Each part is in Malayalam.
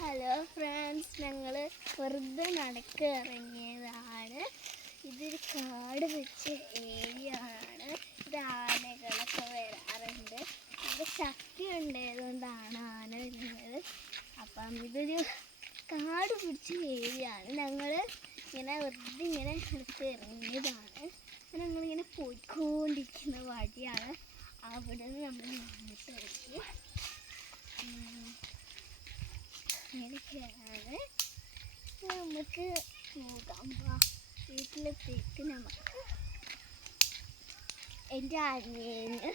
ഹലോ ഫ്രണ്ട്സ്, ഞങ്ങൾ വെറുതെ നടക്കിറങ്ങിയതാണ്. ഇതൊരു കാട് വെച്ച ഏരിയ ആണ്. ഇത് ആനകളൊക്കെ വരാറുണ്ട്. ഇവിടെ ശക്തി ഉണ്ടായതുകൊണ്ടാണ് ആന വരുന്നത്. അപ്പം ഇതൊരു കാട് പിടിച്ച ഏരിയ ആണ്. ഞങ്ങൾ ഇങ്ങനെ വെറുതെ ഇങ്ങനെ എടുത്ത് ഇറങ്ങിയതാണ്. ഞങ്ങളിങ്ങനെ പോയിക്കൊണ്ടിരിക്കുന്ന വഴിയാണ്. അവിടെ നിന്ന് നമ്മൾ വന്നിട്ട് ഇറങ്ങി അങ്ങനെയൊക്കെയാണ്. നമുക്ക് പോകാം. വീട്ടിലെത്തിയിട്ട് നമുക്ക് എൻ്റെ അനിയന്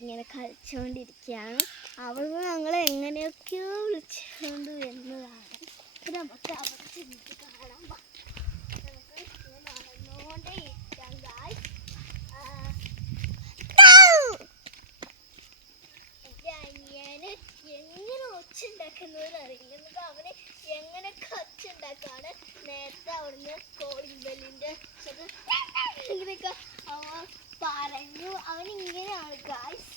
ഇങ്ങനെ കളിച്ചുകൊണ്ടിരിക്കുകയാണ്. അവിടുന്ന് ഞങ്ങൾ എങ്ങനെയൊക്കെയോ വിളിച്ചുകൊണ്ട് വരുന്നതാണ്. നമുക്ക് അവിടെ ചെന്നിട്ട് കാണാം. നമുക്ക് ഇങ്ങനെ നടന്നുകൊണ്ടേ ഇരിക്കാം. എൻ്റെ അനിയന് എങ്ങനെ ഒച്ചുണ്ടാക്കുന്നതെന്ന് അറിയില്ല. എന്നിട്ട് അവന് എങ്ങനെയൊക്കെ ഒച്ചുണ്ടാക്കാണ്. നേരത്തെ അവിടുന്ന് കോളിംഗ് ബെല്ലിൻ്റെ ഇങ്ങനെയൊക്കെ അവൻ പറഞ്ഞു. അവനിങ്ങനെയാണ് ഗായ്സ്.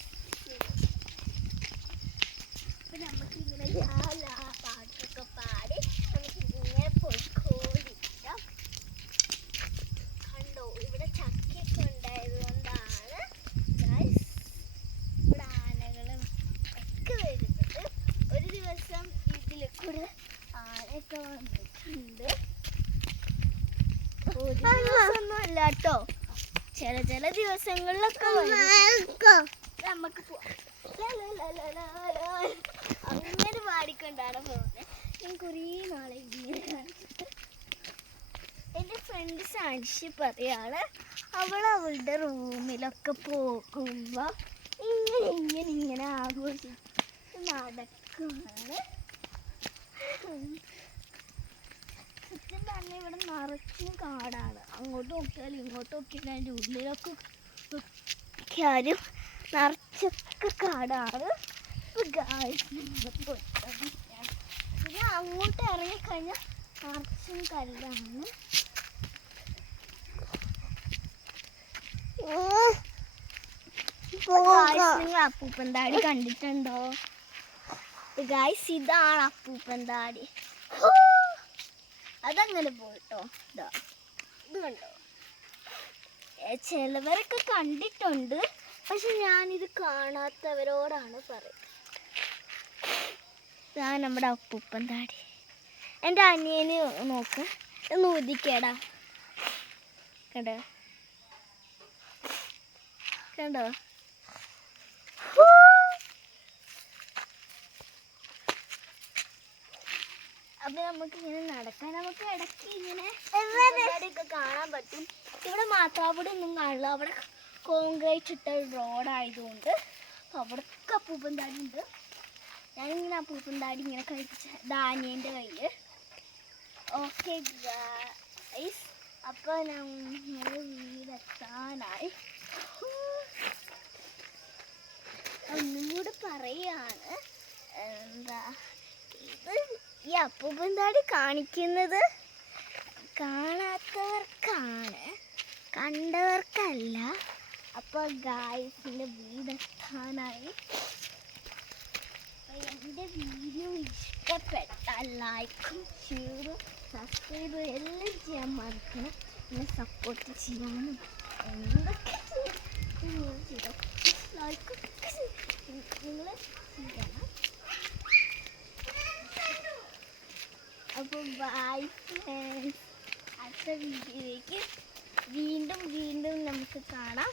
അപ്പം നമുക്കിങ്ങനെ പാട്ടൊക്കെ പാടി നമുക്കിങ്ങനെ പോയിക്കോണ്ടിരിക്കാം. കണ്ടോ, ഇവിടെ ചക്കയൊക്കെ ഉണ്ടായത് കൊണ്ടാണ് ഗായ്സ് ഇവിടെ ആനകളും ഒക്കെ വരുന്നത്. ഒരു ദിവസം ഇതിൽ കൂടെ ആനയൊക്കെ വന്നിട്ടുണ്ട്. ഒരു ദിവസമൊന്നും അല്ല കേട്ടോ, ചില ദിവസങ്ങളിലൊക്കെ നമുക്ക് പോവാം. അങ്ങനെ പാടിക്കൊണ്ടാണ് പോകുന്നത്. ഞാൻ കുറേ നാളെ ഇങ്ങനെ കാണിച്ചിട്ട്. എൻ്റെ ഫ്രണ്ട് സാൻഷി പറയാണ്, അവളുടെ റൂമിലൊക്കെ പോകുമ്പോൾ ഇങ്ങനെ ആഘോഷിച്ച് നടക്കുകയാണ്. ചുറ്റും തന്നെ ഇവിടെ നിറച്ചും കാടാണ്. അങ്ങോട്ട് നോക്കിയാലും ഇങ്ങോട്ട് നോക്കിയാലും അതിൻ്റെ ഉള്ളിലൊക്കെ നോക്കിയാലും നിറച്ചൊക്കെ കാടാണ്. പിന്നെ അങ്ങോട്ട് ഇറങ്ങിക്കഴിഞ്ഞാൽ നിറച്ചും കല്ലാണ്. നിങ്ങൾ അപ്പൂപ്പന്താടി കണ്ടിട്ടുണ്ടോ ഗായ്സ്? ഇതാണ് അപ്പൂപ്പന്താടി. അതങ്ങനെ പോയിട്ടോ. ഇത് കണ്ടോ? ചിലവരൊക്കെ കണ്ടിട്ടുണ്ട്, പക്ഷെ ഞാനിത് കാണാത്തവരോടാണ് പറയുന്നത്. ഇതാണ് നമ്മുടെ അപ്പൂപ്പന്താടി. എൻ്റെ അനിയന് നോക്ക്, ഒന്ന് ഊതിക്കേടാ. കണ്ടോ കണ്ടോ? അപ്പൊ നമുക്ക് ഇങ്ങനെ നടക്കാൻ, നമുക്ക് ഇടയ്ക്ക് ഇങ്ങനെ ഒക്കെ കാണാൻ പറ്റും. ഇവിടെ മാത്താവിടെ ഒന്നും കാണില്ല. അവിടെ കോൺക്രീറ്റ് ഇട്ട റോഡായതുകൊണ്ട് അവിടെയൊക്കെ അപ്പൂപ്പന്താടി ഉണ്ട്. ഞാനിങ്ങനെ അപ്പൂപ്പന്താടി ഇങ്ങനെ കഴിപ്പിച്ച ധാന്യൻ്റെ കയ്യിൽ. ഓക്കെ ഗൈസ്, അപ്പോൾ ഞങ്ങൾ വീടെത്താനായി. ഒന്നും കൂടെ പറയുകയാണ്, എന്താ ഇത് ഈ അപ്പൂപ്പന്താടി കാണിക്കുന്നത് കാണാത്തവർക്കാണ്, കണ്ടവർക്കല്ല. അപ്പോൾ ഗായ്സിൻ്റെ വീടെത്താനായി. എൻ്റെ വീഡിയോ ഇഷ്ടപ്പെട്ടാൽ ലൈക്കും ഷെയറും സബ്സ്ക്രൈബും എല്ലാം ചെയ്യാൻ മറക്കണം. എന്നെ സപ്പോർട്ട് ചെയ്യാനും എന്തൊക്കെ ചെയ്തോ ലൈക്കും നിങ്ങൾ ചെയ്യണം. അപ്പോൾ ബൈ ഫ്രണ്ട്സ്. അടുത്ത വീഡിയോയിലേക്ക് വീണ്ടും നമുക്ക് കാണാം.